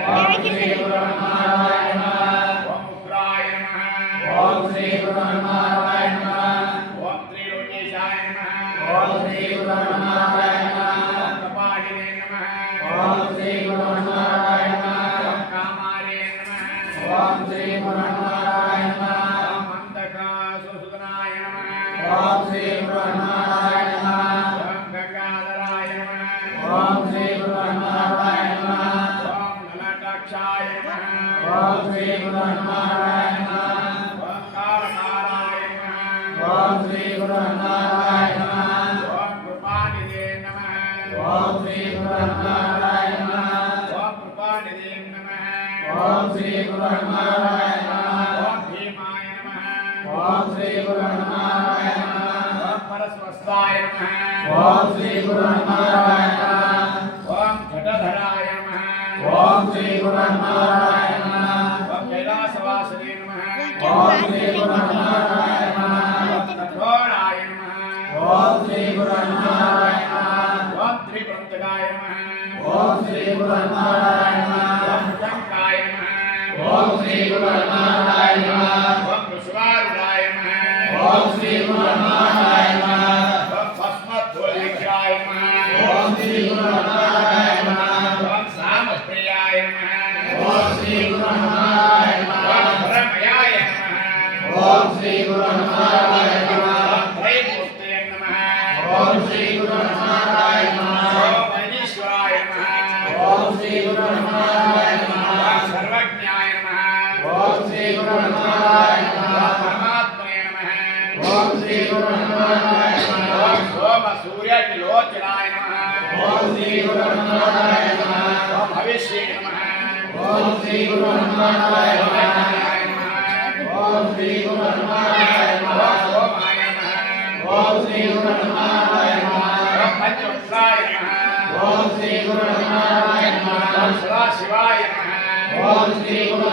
ओम श्री गुरु हनुमानाय नमः। ओम उग्राय नमः। ओम श्री गुरु हनुमानाय नमः। ओम त्रिलोकेशाय नमः। ओम श्री गुरु हनुमानाय नमः। ओम कपालिने नमः। ओम श्री गुरु हनुमानाय नमः। ओम कामारे नमः। ओम श्री गुरु हनुमानाय नमः। ओम अंधकासुसुदनाय नमः। ओम श्री गुरु हनुमानाय नमः। ओम गंगाधराय नमः। ओम श्री गुरु हनुमानाय नमः। ओम नलटाक्षाय नमः। ओम श्री गुरु हनुमानाय नमः। ओम कारकाराय नमः। ओम श्री गुरु हनुमानाय नमः। ओम कृपानिधे नमः। ओम श्री गुरु हनुमानाय नमः। ओम कृपानिधे नमः। ओम श्री गुरु हनुमानाय नमः। ओम भीमाय नमः। ओम श्री गुरु हनुमानाय नमः। ओम परस्वस्ताय नमः। ओम श्री गुरु हनुमानाय नमः। ओम घटधराय नमः। ओम श्री गुरु हनुमानाय नमः। ओम कैलासवासिने नमः। ओम श्री गुरु हनुमानाय नमः। ओम कठोराय नमः। ओम श्री गुरु हनुमानाय नमः। ओम त्रिपुरंतकाय नमः। ओम श्री गुरु हनुमानाय नमः। ओम शंकाय नमः। ओम श्री गुरु हनुमानाय नमः। ओम वृषभारूढ़ाय नमः। ओम श्री गुरु हनुमानाय नमः। ओम भस्मध्वजविग्रहाय नमः। ओम श्री गुरु हनुमानाय नमः। ओम सामप्रियाय नमः। ओम श्री गुरु हनुमानाय नमः। ओम धर्मयाय नमः। ओम श्री गुरु हनुमानाय नमः। ओम त्रैमूर्तये नमः। ओम श्री गुरु हनुमानाय नमः। ओम ऐश्वराय नमः। ओम श्री गुरु हनुमानाय नमः। ओम सर्वज्ञाय नमः। ओम श्री गुरु हनुमानाय नमः। परमात्मने नमः। ओम श्री गुरु हनुमानाय नमः। ओम सोम सूर्य त्रिलोचनाय नमः। ओम श्री गुरु हनुमानाय नमः। ओम हविष्ये नमः। ओम श्री गुरु हनुमानाय नमः। ओम श्री गुरु हनुमानाय नमः। सोमाय नमः। ओम श्री गुरु हनुमानाय नमः। ओम पंचवक्त्राय नमः। ओम श्री गुरु हनुमानाय नमः। ओम सदाशिवाय नमः। ओम श्री गुरु